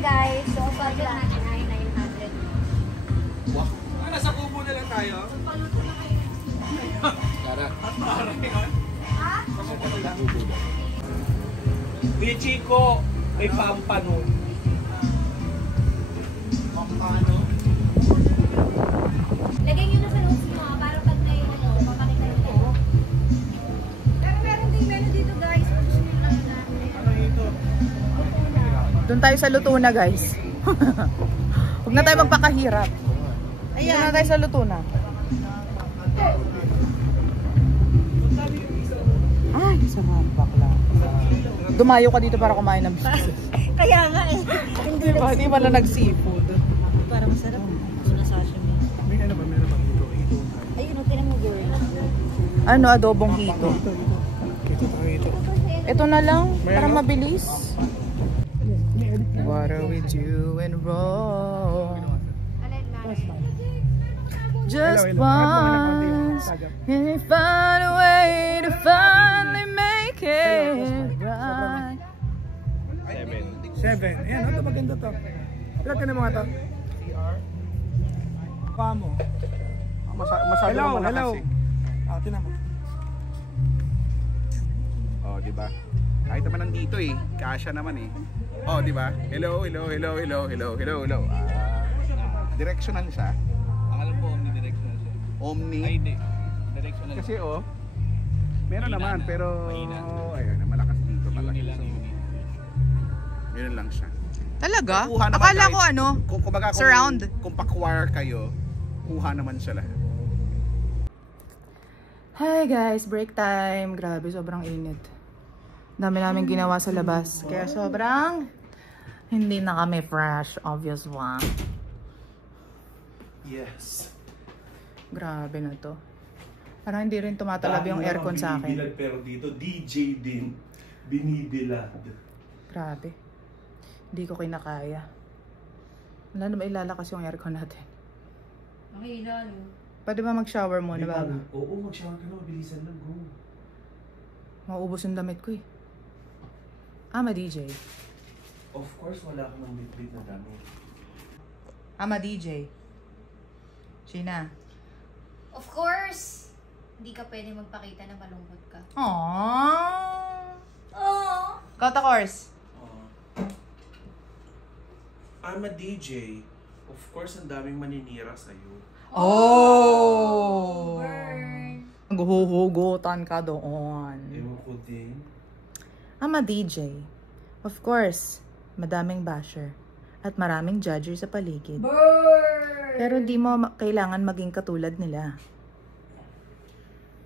guys. So, budget natin ay 900. Wow. Nasa kubo na lang tayo. Tara. Ha? Kuya Chico, may pampano. Pampano? Lagay nyo na sa notes mo para pag may papakita nyo to. Pero meron ding menu dito guys. Ano ito? Doon tayo sa Lutuna, guys. Huwag na tayo magpakahirap. Ayan. Doon na tayo sa Lutuna. Ay, sarap bakla. Dumayo ka dito para kumain ng biscuit. Kaya nga eh. Hindi pala nag-seafood. Para masarap. Gusto na sashimi. May ano ba? Meron bang ito? Ayun, tinan mo girl. Ano, adobong hito. Ito. Ito na lang, para mabilis. What are we doing wrong? Just once, can you find a way to finally make it right? 7. Ayan, ito maganda to. Ilan ka na mga to? Pamo. Masyado naman nakasig. Tinan mo. Oh, di ba? Kahit naman nandito eh, kasya naman eh. Oh, di ba? Hello. Directional siya. Akala po omnidirectional siya. Omni. Ay, hindi. Directional. Kasi oh, meron Mahina naman na. pero Mahina. ayun, malakas dito pala. Uni lang, uni. Yun lang siya. Talaga? Kuha naman Akala kahit- ko ano? Kumbaga Surround. Kung pa-choir kayo, kuha naman siya lahat. Hi guys, break time. Grabe, sobrang init. Dami namin ginawa sa labas. Kaya sobrang hindi na kami fresh, obvious one. Yes. Grabe na to. Parang hindi rin tumatalab yung aircon sa akin. Binibilad, pero dito DJ din binibilad. Grabe. Hindi ko kinakaya. Wala na ba ilalakas yung aircon natin? Mahina no. Pwede ba mag-shower muna Di ba? bago? Oo, mag-shower ka na, mabilisan lang, go. Mauubos yung damit ko eh. Ama DJ. Of course, wala akong ng bit-bit na dami. Ama DJ. Sheena. Of course, hindi ka pwede magpakita na malungkot ka. Aww. Oh. Kota course. I'm a DJ. Of course, ang daming maninira sa'yo. Oh! Burn. Naghuhugutan ka doon. Ewan ko din. I'm a DJ. Of course, madaming basher at maraming judger sa paligid. Burn. Pero di mo kailangan maging katulad nila.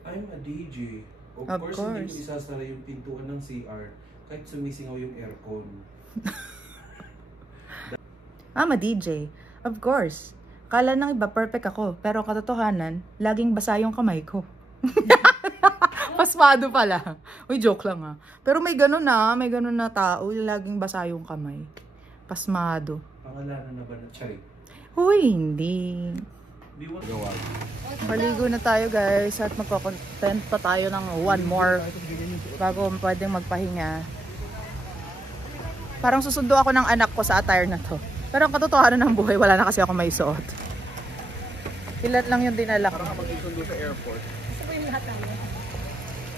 I'm a DJ. Of Of course, course. hindi ko isasara yung pintuan ng CR kahit sumisingaw yung aircon. I'm a DJ. Of course. Kala ng iba perfect ako, pero katotohanan, laging basa yung kamay ko. Pasmado pala. Uy, joke lang ah. Pero may ganun na tao, laging basa yung kamay. Pasmado. Pangalanan na ba na Charik? Huy, hindi. Gawa. Maligo na tayo guys at magko-content pa tayo ng one more bago pwedeng magpahinga. Parang susundo ako ng anak ko sa attire na to. Pero ang katotohanan ng buhay, wala na kasi ako may suot. Ilan lang yung dinala ko. Parang magsusundo sa airport.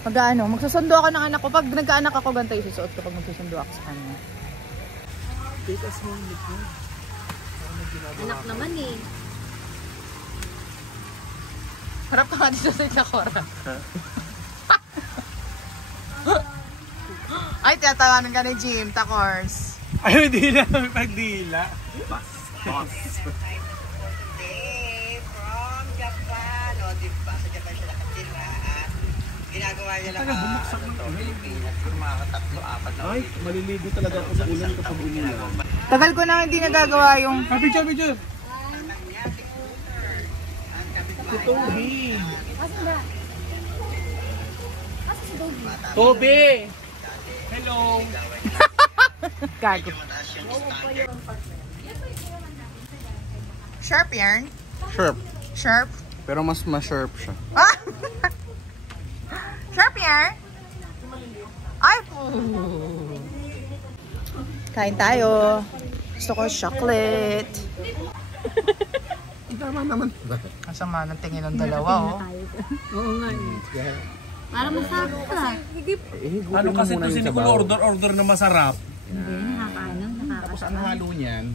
Mag-ano, magsusundo ako ng anak ko. Pag nagkaanak ako, ganito yung susuot ko pag magsusundo ako sa kanya. Take a small look mo. Anak naman eh. Harap ka nga dito sa Itakora. Ay, tiyatawanan ka ni Jim, Takors. Ay, hindi na kami pagdila. Boss. From Japan, o diba? Sa Japan siya nakatira at ginagawa niya lang Pilipinas. Kung mga tatlo, apat na Ay, maliligo talaga ako sa ulan kapag umulan. Tagal ko na hindi nagagawa yung... Picture. Si Toby. Asan ba? Asan si Doggy? Toby! Hello! Gago. Sharp yarn? Sharp. Sharp? Pero mas ma-sharp siya. Ah! Sharp yarn? Ay! Kain tayo. Gusto ko chocolate. Tama naman. Kasama ng tingin ng dalawa, oh. Oo nga. Para masarap ka. Ano kasi ito si Nicole order na masarap? Tapos ang halo niyan,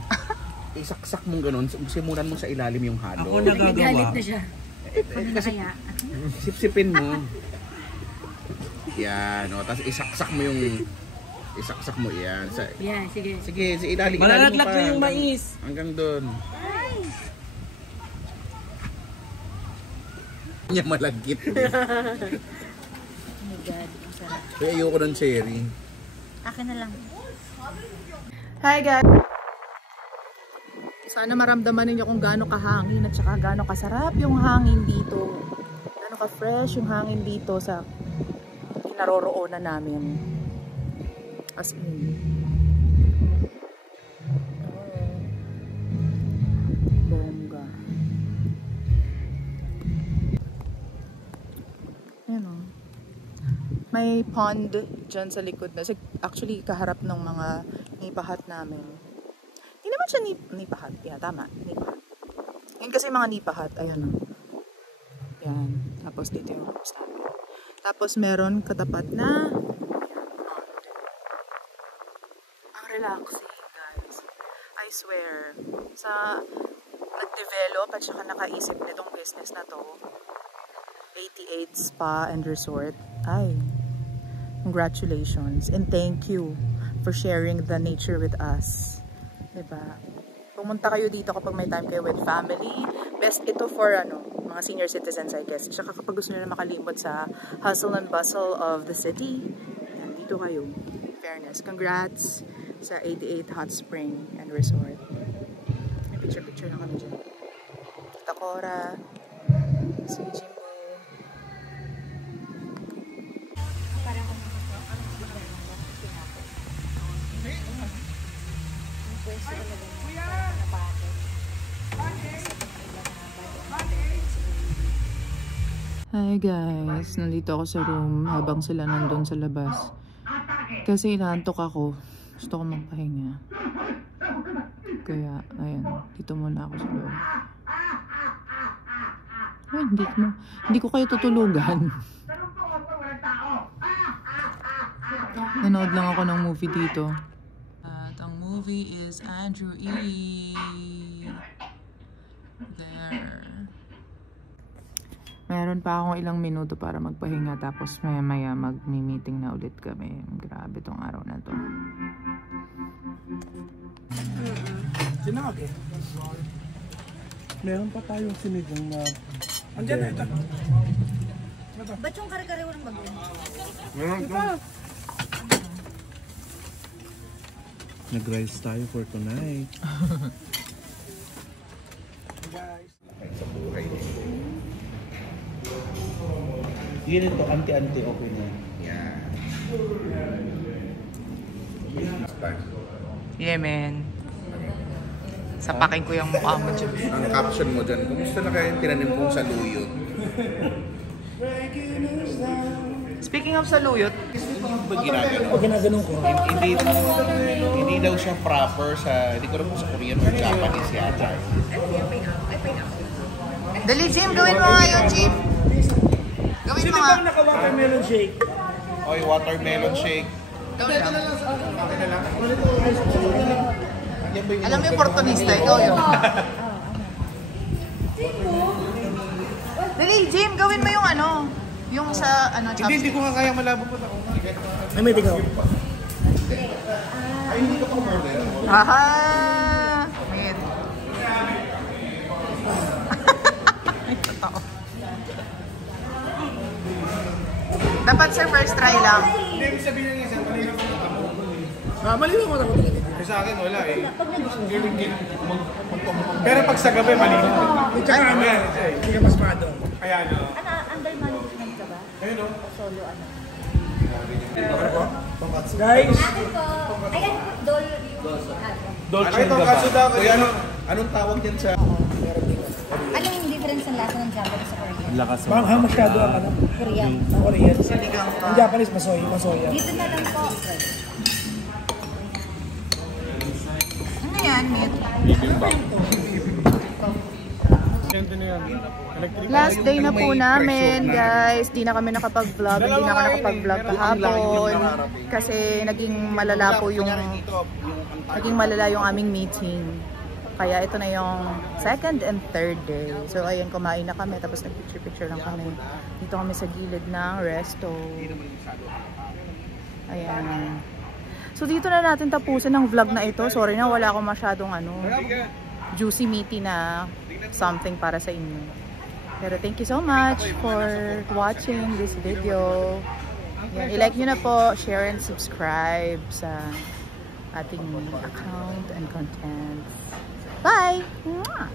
isaksak mong ganun, simulan mo sa ilalim yung halo. Ako nagagawa. na siya. Kasi sipsipin mo. Yan, o. Tapos isaksak mo yan. Yeah, sige. Sige, sa ilalim. Malalaglag mo pa. na yung mais. Hanggang doon. Niya malagkit. Oh my God, ang sarap. Kaya ayoko ng cherry. Akin na lang. Hi guys! Sana maramdaman ninyo kung gaano kahangin at saka gaano kasarap yung hangin dito. Gaano ka-fresh yung hangin dito sa kinaroroonan namin. As in. Bongga. Ayan o. May pond dyan sa likod na. Actually, kaharap ng mga nipahat namin. Hindi naman siya nipahat. Yeah, tama. Nipahat. Yan kasi mga nipahat. Ayan o. Yan. Tapos dito yung house namin. Tapos meron katapat na pond. Ang relaxing, guys. I swear. Sa nag-develop at saka nakaisip nitong business na to, 88 Spa and Resort. Ay, congratulations and thank you for sharing the nature with us. Diba? Pumunta kayo dito kapag may time kayo with family. Best ito for mga senior citizens, I guess. Tsaka kapag gusto nyo na makalimot sa hustle and bustle of the city, yan, dito kayo. Fairness. Congrats sa 88 Hot Spring and Resort. May picture-picture na kami dyan. Takora, si Jimbo. Hi guys, nandito ako sa room habang sila nandun sa labas. Kasi inaantok ako. Gusto ko magpahinga. Kaya, ayan, dito muna ako sa loob. Ay, hindi ko kayo tutulugan. Nanood lang ako ng movie dito. At ang movie is Andrew E. There. Meron pa akong ilang minuto para magpahinga tapos maya-maya mag-meeting na ulit kami. Grabe tong araw na to. Sinabi. Meron pa tayong sinigang na... Andiyan na ito. Ba't yung kare-kare walang bago? Meron ko. Nag-rice tayo for tonight. Sa buhay niya. Yun ito, anti-anti okay na. Yan. Yeah, man. Sapakin ko yung mukha mo dyan. Ang caption mo dyan, kumusta na kayo tinanim kong saluyot? Speaking of saluyot, Pag ginaganon ko? Hindi daw siya proper sa, hindi ko rin sa Korean or Japanese yata. dali Jim, gawin mo nga yun, Jim. Gawin mo nga. Naka-watermelon shake. Oy, watermelon shake. Gawin mo. Alam mo yung portonista, ikaw yun. Dali, Jim, gawin mo yung yung sa Hindi ko nga kaya malabo pa ako. Ay, may tigaw. Ay, hindi ka pa umorder. Aha! Wait. Totoo. Dapat sir, first try lang. Hindi, ibig sabihin ng isang kanina ko Malinaw mo ako talaga. sa akin, wala eh. Pero pag sa gabi, malinaw. Tsaka ano, hindi ka pasmado. Kaya ano? Under management ka ba? Ayun o. Solo Guys! Akin po. Ayan, Dol. Dolce and Gabbana. Kuya, anong tawag yan sa... Anong difference ng lasa ng Japanese sa Korean? Lakas mo. Parang masyado ang Korean. ang Korean. Ang Japanese, masoya. Dito na lang po. Ano yan? meat. Bibimbap. Last day na po namin, guys. Di na kami nakapag-vlog. Hindi na ako nakapag-vlog kahapon. Kasi naging malala yung aming meeting. Kaya ito na yung second and third day. So, ayun, kumain na kami. Tapos nag-picture-picture lang kami. Dito kami sa gilid ng resto. Ayan. So, dito na natin tapusin ang vlog na ito. Sorry na, wala akong masyadong juicy meaty na something para sa inyo. Pero thank you so much for watching this video. Yan, i-like nyo na po, share and subscribe sa ating account and contents. Bye! Mwah!